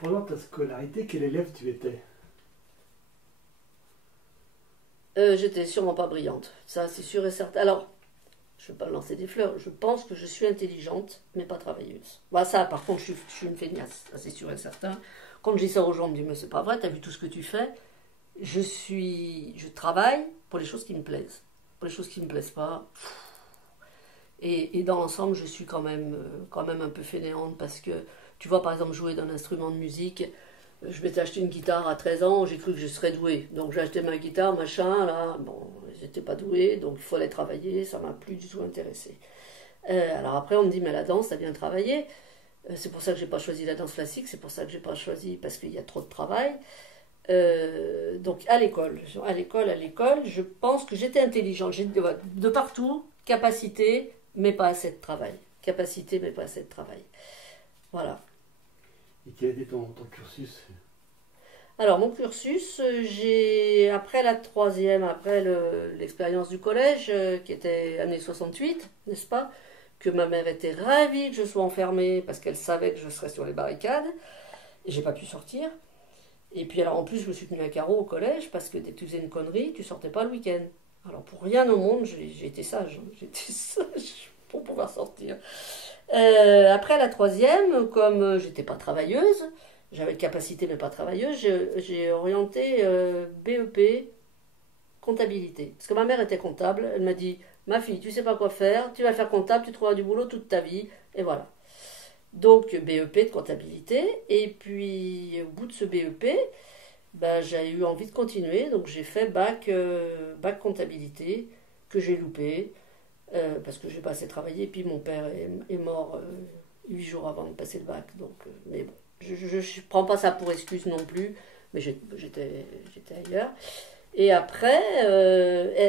Pendant ta scolarité, quel élève tu étais? J'étais sûrement pas brillante, ça c'est sûr et certain. Alors, je ne vais pas lancer des fleurs, je pense que je suis intelligente, mais pas travailleuse. Bah ça, par contre, je suis une feignasse, ça c'est sûr et certain. Quand je dis ça aux gens, on me dit, mais c'est pas vrai, t'as vu tout ce que tu fais. Je travaille pour les choses qui me plaisent. Pour les choses qui me plaisent pas. Et dans l'ensemble, je suis quand même un peu fainéante parce que, tu vois, par exemple, jouer d'un instrument de musique, je m'étais acheté une guitare à 13 ans, j'ai cru que je serais douée. Donc j'ai acheté ma guitare, machin, là, bon, j'étais pas douée, donc il faut aller travailler, ça m'a plus du tout intéressé. Alors après, on me dit, mais la danse, t'as bien travaillé. C'est pour ça que j'ai pas choisi la danse classique, c'est pour ça que j'ai pas choisi, parce qu'il y a trop de travail. Donc à l'école, je pense que j'étais intelligente. J'ai de partout, capacité, mais pas assez de travail. Capacité, mais pas assez de travail. Voilà. Et quel était ton cursus? Alors mon cursus, j'ai après la troisième, après l'expérience du collège, qui était année 68, n'est-ce pas? Que ma mère était ravie que je sois enfermée parce qu'elle savait que je serais sur les barricades. Et j'ai pas pu sortir. Et puis alors en plus je me suis tenue à carreau au collège parce que dès que tu faisais une connerie, tu sortais pas le week-end. Alors pour rien au monde, j'ai été sage. J'étais sage pour pouvoir sortir. Après la troisième, comme j'étais pas travailleuse, j'avais de capacité mais pas travailleuse, j'ai orienté BEP comptabilité. Parce que ma mère était comptable, elle m'a dit, ma fille, tu sais pas quoi faire, tu vas faire comptable, tu trouveras du boulot toute ta vie, et voilà. Donc BEP de comptabilité, et puis au bout de ce BEP, ben, j'ai eu envie de continuer, donc j'ai fait bac comptabilité, que j'ai loupé, parce que j'ai pas assez travaillé, puis mon père est mort 8 jours avant de passer le bac, donc, mais bon, je prends pas ça pour excuse non plus, mais j'étais ailleurs. Et après,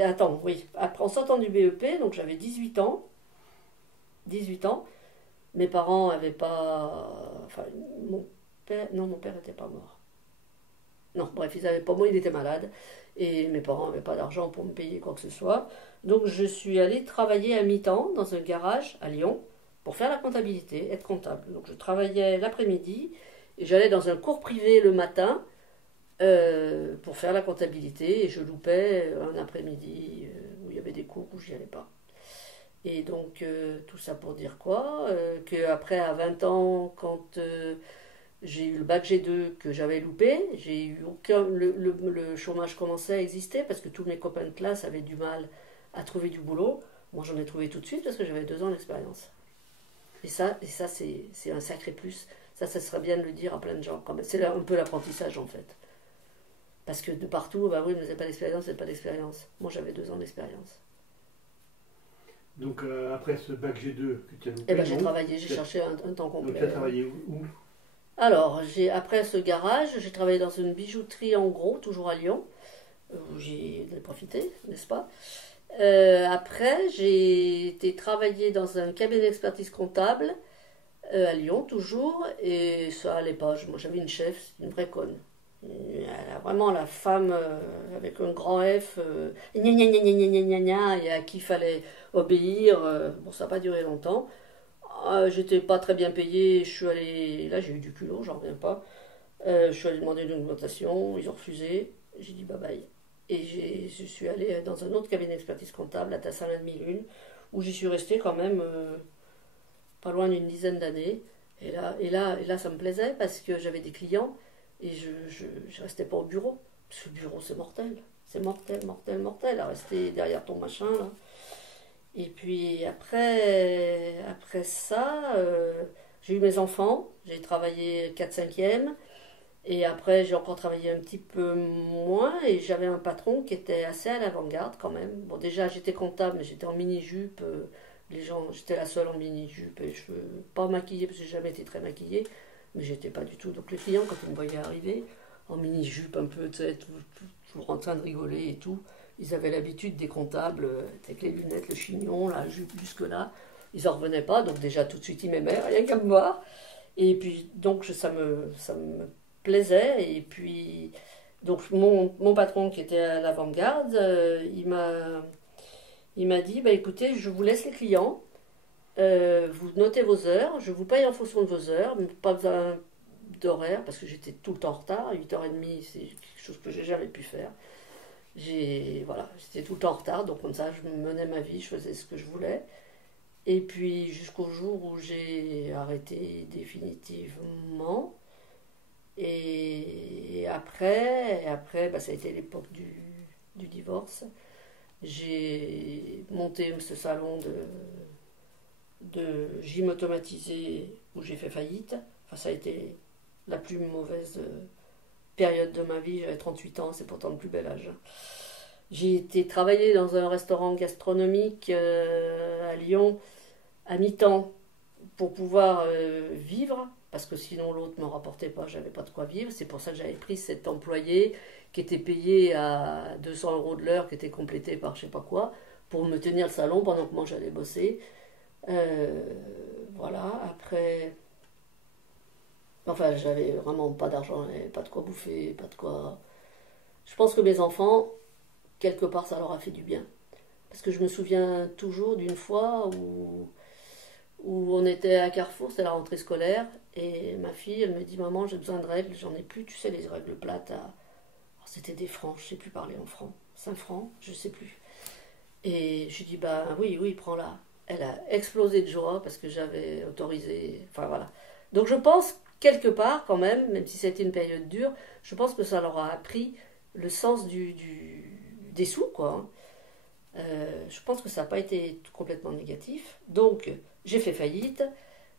attends, oui, après, en sortant du BEP, donc j'avais 18 ans, mes parents avaient pas, enfin, mon père, non, mon père était pas mort. Non, bref, ils avaient pas moi, il était malade. Et mes parents n'avaient pas d'argent pour me payer quoi que ce soit. Donc je suis allée travailler à mi-temps dans un garage à Lyon pour faire la comptabilité, être comptable. Donc je travaillais l'après-midi et j'allais dans un cours privé le matin pour faire la comptabilité et je loupais un après-midi où il y avait des cours où j'y allais pas. Et donc tout ça pour dire quoi qu'après à 20 ans, quand j'ai eu le bac G2 que j'avais loupé. J'ai eu aucun. Le chômage commençait à exister parce que tous mes copains de classe avaient du mal à trouver du boulot. Moi, j'en ai trouvé tout de suite parce que j'avais 2 ans d'expérience. Et ça c'est un sacré plus. Ça serait bien de le dire à plein de gens. C'est un peu l'apprentissage en fait. Parce que de partout, bah oui, mais c'est pas d'expérience, c'est pas d'expérience. Moi, j'avais 2 ans d'expérience. Donc après ce bac G2 que tu as Et loupé, ben j'ai donc travaillé, j'ai cherché un temps donc tu as complet. travaillé où? Alors, après ce garage, j'ai travaillé dans une bijouterie en gros, toujours à Lyon, où j'ai profité, n'est-ce pas? Après, j'ai été travailler dans un cabinet d'expertise comptable à Lyon, toujours, et ça allait pas. Moi, j'avais une chef, une vraie conne. Vraiment la femme avec un grand F, gna gna gna gna gna gna gna gna, et à qui il fallait obéir. Bon, ça n'a pas duré longtemps. J'étais pas très bien payé, je suis allé. Là, j'ai eu du culot, j'en reviens pas. Je suis allé demander une augmentation, ils ont refusé. J'ai dit bye bye. Et je suis allé dans un autre cabinet d'expertise comptable, à Tassin-la-Demi-Lune, où j'y suis resté quand même pas loin d'une dizaine d'années. Et là, ça me plaisait parce que j'avais des clients et je restais pas au bureau. Parce que le bureau, c'est mortel. C'est mortel, mortel, mortel à rester derrière ton machin, là. Et puis après ça, j'ai eu mes enfants, j'ai travaillé 4/5e, et après j'ai encore travaillé un petit peu moins, et j'avais un patron qui était assez à l'avant-garde quand même. Bon, déjà j'étais comptable, mais j'étais en mini-jupe, les gens, j'étais la seule en mini-jupe, et je pas maquillée, parce que j'ai jamais été très maquillée, mais j'étais pas du tout. Donc les clients, quand ils me voyaient arriver, en mini-jupe un peu, tu sais, toujours en train de rigoler et tout, ils avaient l'habitude des comptables, avec les lunettes, le chignon, la jupe jusque-là. Ils en revenaient pas, donc déjà tout de suite ils m'aimaient, rien qu'à me voir. Et puis donc ça me plaisait. Et puis donc mon patron qui était à l'avant-garde, il m'a dit, bah écoutez, je vous laisse les clients, vous notez vos heures, je vous paye en fonction de vos heures, pas besoin d'horaire, parce que j'étais tout le temps en retard. 8h30, c'est quelque chose que j'ai jamais pu faire. Voilà, j'étais tout le temps en retard, donc comme ça, je menais ma vie, je faisais ce que je voulais. Et puis jusqu'au jour où j'ai arrêté définitivement. Et après bah, ça a été l'époque du divorce. J'ai monté ce salon de gym automatisé où j'ai fait faillite. Enfin, ça a été la plus mauvaise période de ma vie. J'avais 38 ans, c'est pourtant le plus bel âge. J'ai été travailler dans un restaurant gastronomique à Lyon à mi-temps pour pouvoir vivre, parce que sinon l'autre ne me rapportait pas, j'avais pas de quoi vivre. C'est pour ça que j'avais pris cet employé qui était payé à 200 € de l'heure, qui était complété par je sais pas quoi, pour me tenir le salon pendant que moi j'allais bosser. Voilà, après... Enfin, j'avais vraiment pas d'argent, pas de quoi bouffer, pas de quoi... Je pense que mes enfants, quelque part, ça leur a fait du bien. Parce que je me souviens toujours d'une fois où on était à Carrefour, c'est la rentrée scolaire, et ma fille, elle me dit, maman, j'ai besoin de règles, j'en ai plus, tu sais, les règles plates. C'était des francs, je sais plus parler en francs. 5 francs, je sais plus. Et je lui dis, bah oui, oui, prends-la. Elle a explosé de joie parce que j'avais autorisé, enfin voilà. Donc je pense, quelque part quand même si c'était une période dure, je pense que ça leur a appris le sens des sous, quoi. Je pense que ça n'a pas été complètement négatif. Donc, j'ai fait faillite.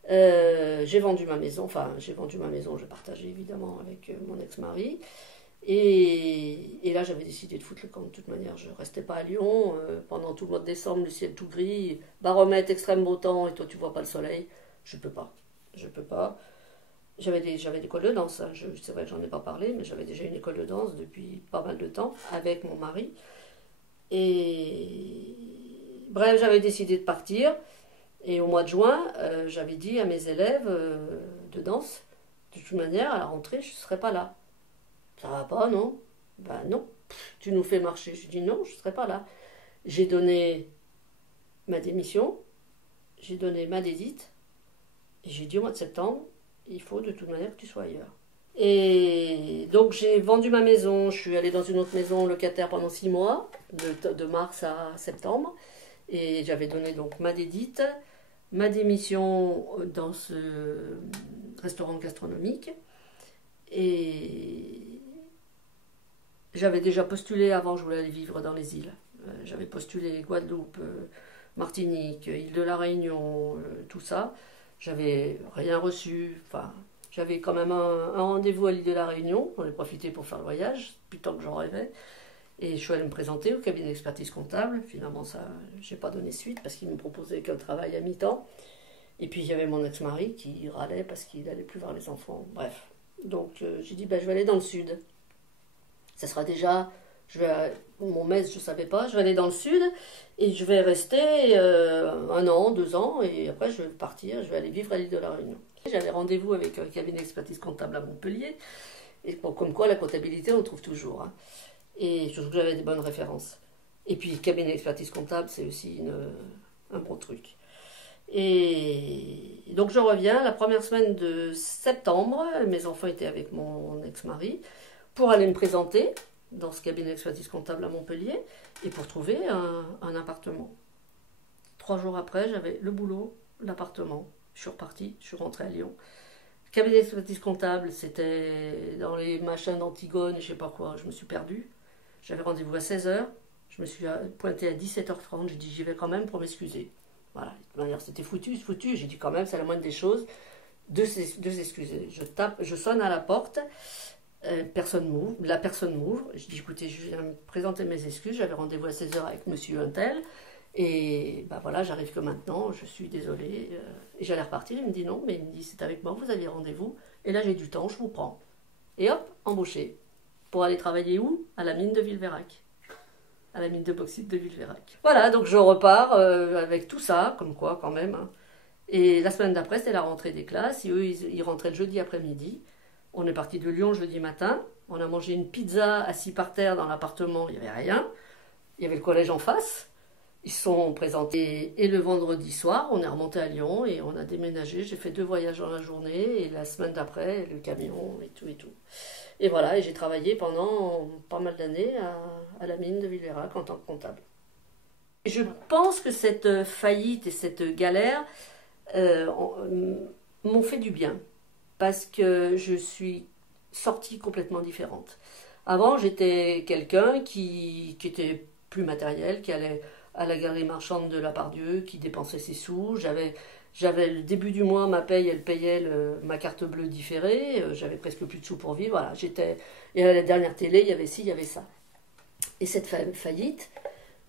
J'ai vendu ma maison. Enfin, j'ai vendu ma maison, j'ai partagé évidemment avec mon ex-mari. Et là, j'avais décidé de foutre le camp de toute manière. Je ne restais pas à Lyon. Pendant tout le mois de décembre, le ciel tout gris, baromètre extrême beau temps, et toi, tu vois pas le soleil. Je peux pas. Je peux pas. J'avais l'école de danse. Hein. C'est vrai que j'en ai pas parlé, mais j'avais déjà une école de danse depuis pas mal de temps avec mon mari. Et bref, j'avais décidé de partir. Et au mois de juin, j'avais dit à mes élèves de danse, de toute manière, à la rentrée, je ne serai pas là. Ça va pas, non? Ben non. Tu nous fais marcher. Je dis non, je ne serai pas là. J'ai donné ma démission, j'ai donné ma dédite, et j'ai dit au mois de septembre, il faut de toute manière que tu sois ailleurs. Et donc j'ai vendu ma maison, je suis allée dans une autre maison locataire pendant 6 mois, de mars à septembre, et j'avais donné donc ma dédite, ma démission dans ce restaurant gastronomique, et j'avais déjà postulé avant, je voulais aller vivre dans les îles. J'avais postulé Guadeloupe, Martinique, île de la Réunion, tout ça. J'avais rien reçu, enfin... J'avais quand même un rendez-vous à l'île de la Réunion, j'en ai profité pour faire le voyage, depuis le temps que j'en rêvais. Et je suis allée me présenter au cabinet d'expertise comptable. Finalement, ça, j'ai pas donné suite parce qu'il me proposait qu'un travail à mi-temps. Et puis, il y avait mon ex-mari qui râlait parce qu'il n'allait plus voir les enfants. Bref. Donc, j'ai dit, je vais aller dans le sud. Ça sera déjà... mon MES, je ne savais pas. Je vais aller dans le sud et je vais rester 1 an, 2 ans. Et après, je vais partir. Je vais aller vivre à l'île de la Réunion. J'avais rendez-vous avec un cabinet d'expertise comptable à Montpellier, et bon, comme quoi la comptabilité on trouve toujours, hein. Et surtout que j'avais des bonnes références. Et puis le cabinet d'expertise comptable c'est aussi un bon truc. Et donc je reviens la première semaine de septembre, mes enfants étaient avec mon ex-mari, pour aller me présenter dans ce cabinet d'expertise comptable à Montpellier, et pour trouver un appartement. 3 jours après, j'avais le boulot, l'appartement. Je suis repartie, je suis rentrée à Lyon. Le cabinet d'expertise comptable, c'était dans les machins d'Antigone, je sais pas quoi, je me suis perdue. J'avais rendez-vous à 16h, je me suis pointée à 17h30, j'ai dit j'y vais quand même pour m'excuser. Voilà, de toute manière c'était foutu, j'ai dit quand même, c'est la moindre des choses, de s'excuser. Je sonne à la porte, personne m'ouvre, la personne m'ouvre, je dis écoutez, je viens me présenter mes excuses, j'avais rendez-vous à 16h avec monsieur Untel. Et voilà, j'arrive que maintenant, je suis désolée. Et j'allais repartir, il me dit non, mais il me dit c'est avec moi, vous aviez rendez-vous. Et là j'ai du temps, je vous prends. Et hop, embauché. Pour aller travailler où? À la mine de Villeveyrac. À la mine de bauxite de Villeveyrac. Voilà, donc je repars avec tout ça, comme quoi quand même. Hein. Et la semaine d'après, c'était la rentrée des classes. Et eux, ils rentraient le jeudi après-midi. On est parti de Lyon jeudi matin. On a mangé une pizza assis par terre dans l'appartement, il n'y avait rien. Il y avait le collège en face. Ils sont présentés. Et le vendredi soir, on est remonté à Lyon et on a déménagé. J'ai fait 2 voyages dans la journée et la semaine d'après, le camion et tout et tout. Et voilà, et j'ai travaillé pendant pas mal d'années à la mine de Villerac en tant que comptable. Je pense que cette faillite et cette galère m'ont fait du bien parce que je suis sortie complètement différente. Avant, j'étais quelqu'un qui était plus matériel, qui allait à la galerie marchande de la Pardieu, qui dépensait ses sous. J'avais le début du mois, ma paye, elle payait ma carte bleue différée. J'avais presque plus de sous pour vivre. Voilà, et à la dernière télé, il y avait ci, il y avait ça. Et cette faillite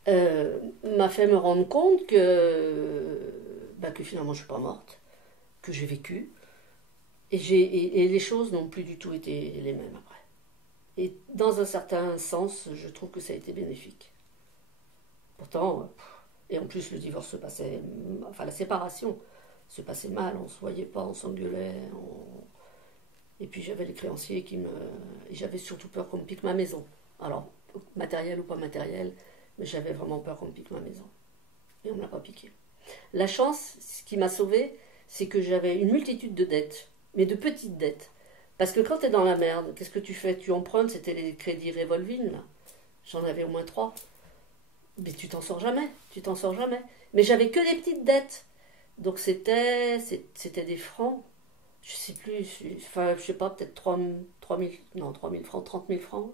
m'a fait me rendre compte que finalement je ne suis pas morte, que j'ai vécu. Et les choses n'ont plus du tout été les mêmes après. Et dans un certain sens, je trouve que ça a été bénéfique. Pourtant, et en plus le divorce se passait, enfin la séparation se passait mal, on se voyait pas, on s'engueulait, et puis j'avais les créanciers et j'avais surtout peur qu'on me pique ma maison. Alors, matériel ou pas matériel, mais j'avais vraiment peur qu'on me pique ma maison. Et on ne l'a pas piqué. La chance, ce qui m'a sauvée, c'est que j'avais une multitude de dettes, mais de petites dettes. Parce que quand tu es dans la merde, qu'est-ce que tu fais? Tu empruntes, c'était les crédits revolving, là. J'en avais au moins 3. Mais tu t'en sors jamais, tu t'en sors jamais. Mais j'avais que des petites dettes. Donc c'était des francs, je sais plus, enfin je sais pas, peut-être 3 000 francs, 30 000 francs.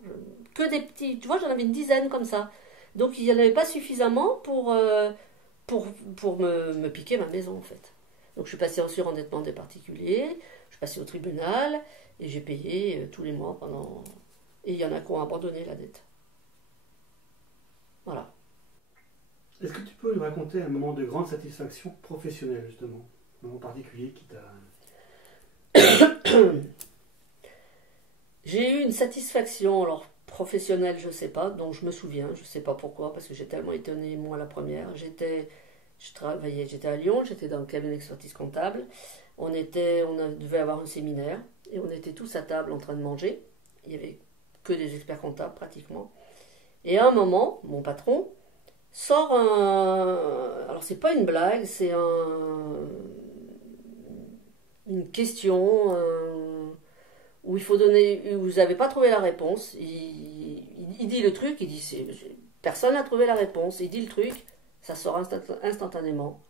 Que des petits, tu vois, j'en avais une dizaine comme ça. Donc il n'y en avait pas suffisamment pour me piquer ma maison en fait. Donc je suis passée en surendettement des particuliers, je suis passée au tribunal et j'ai payé tous les mois pendant... Et il y en a qui ont abandonné la dette. Voilà. Est-ce que tu peux nous raconter un moment de grande satisfaction professionnelle, justement? Un moment particulier qui t'a... J'ai eu une satisfaction, alors professionnelle, je sais pas, dont je me souviens, je sais pas pourquoi, parce que j'ai tellement étonné, moi, la première. J'étais à Lyon, j'étais dans le cabinet d'expertise comptable. Devait avoir un séminaire, et on était tous à table en train de manger. Il y avait que des experts comptables, pratiquement. Et à un moment, mon patron sort alors c'est pas une blague, c'est une question où il faut donner, où vous n'avez pas trouvé la réponse. Il dit le truc, il dit personne n'a trouvé la réponse. Il dit le truc, ça sort instantanément.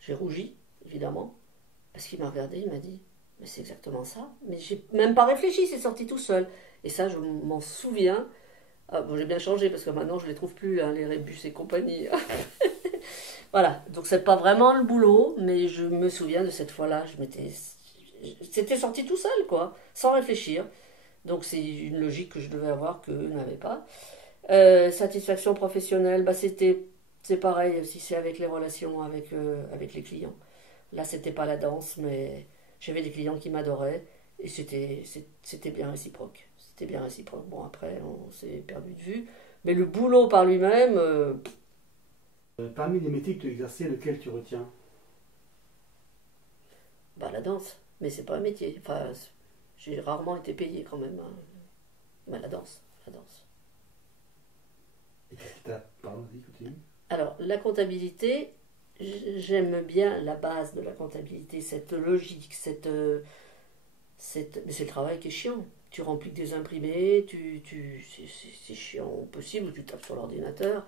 J'ai rougi, évidemment, parce qu'il m'a regardé, il m'a dit, mais c'est exactement ça. Mais j'ai même pas réfléchi, c'est sorti tout seul. Et ça, je m'en souviens. Ah, bon, j'ai bien changé parce que maintenant je les trouve plus, hein, les rébus et compagnie. Voilà, donc c'est pas vraiment le boulot, mais je me souviens de cette fois-là, c'était sorti tout seul, quoi, sans réfléchir. Donc c'est une logique que je devais avoir qu'eux n'avaient pas. Satisfaction professionnelle, c'est pareil, si c'est avec les relations avec les clients. Là, c'était pas la danse, mais j'avais des clients qui m'adoraient et c'était bien réciproque. C'était bien réciproque. Bon, après, on s'est perdu de vue. Mais le boulot par lui-même, Parmi les métiers que tu as exercés, lequel tu retiens? la danse. Mais c'est pas un métier. Enfin, j'ai rarement été payé quand même, hein. Mais la danse, la danse. Et qu'est-ce qui t'a... Pardon, vas-y, continue. Alors, la comptabilité, j'aime bien la base de la comptabilité, cette logique, mais c'est le travail qui est chiant. Tu remplis que des imprimés, c'est chiant au possible, tu tapes sur l'ordinateur.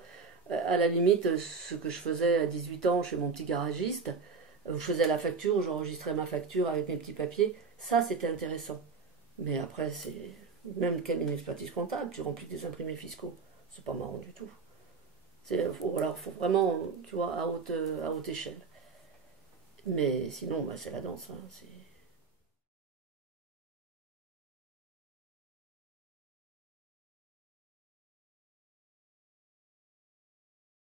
À la limite, ce que je faisais à 18 ans chez mon petit garagiste, où je faisais la facture, j'enregistrais ma facture avec mes petits papiers, ça c'était intéressant. Mais après, c'est même le cabinet d'expertise comptable, tu remplis des imprimés fiscaux, c'est pas marrant du tout. Alors, faut vraiment, tu vois, à haute échelle. Mais sinon, c'est la danse, hein,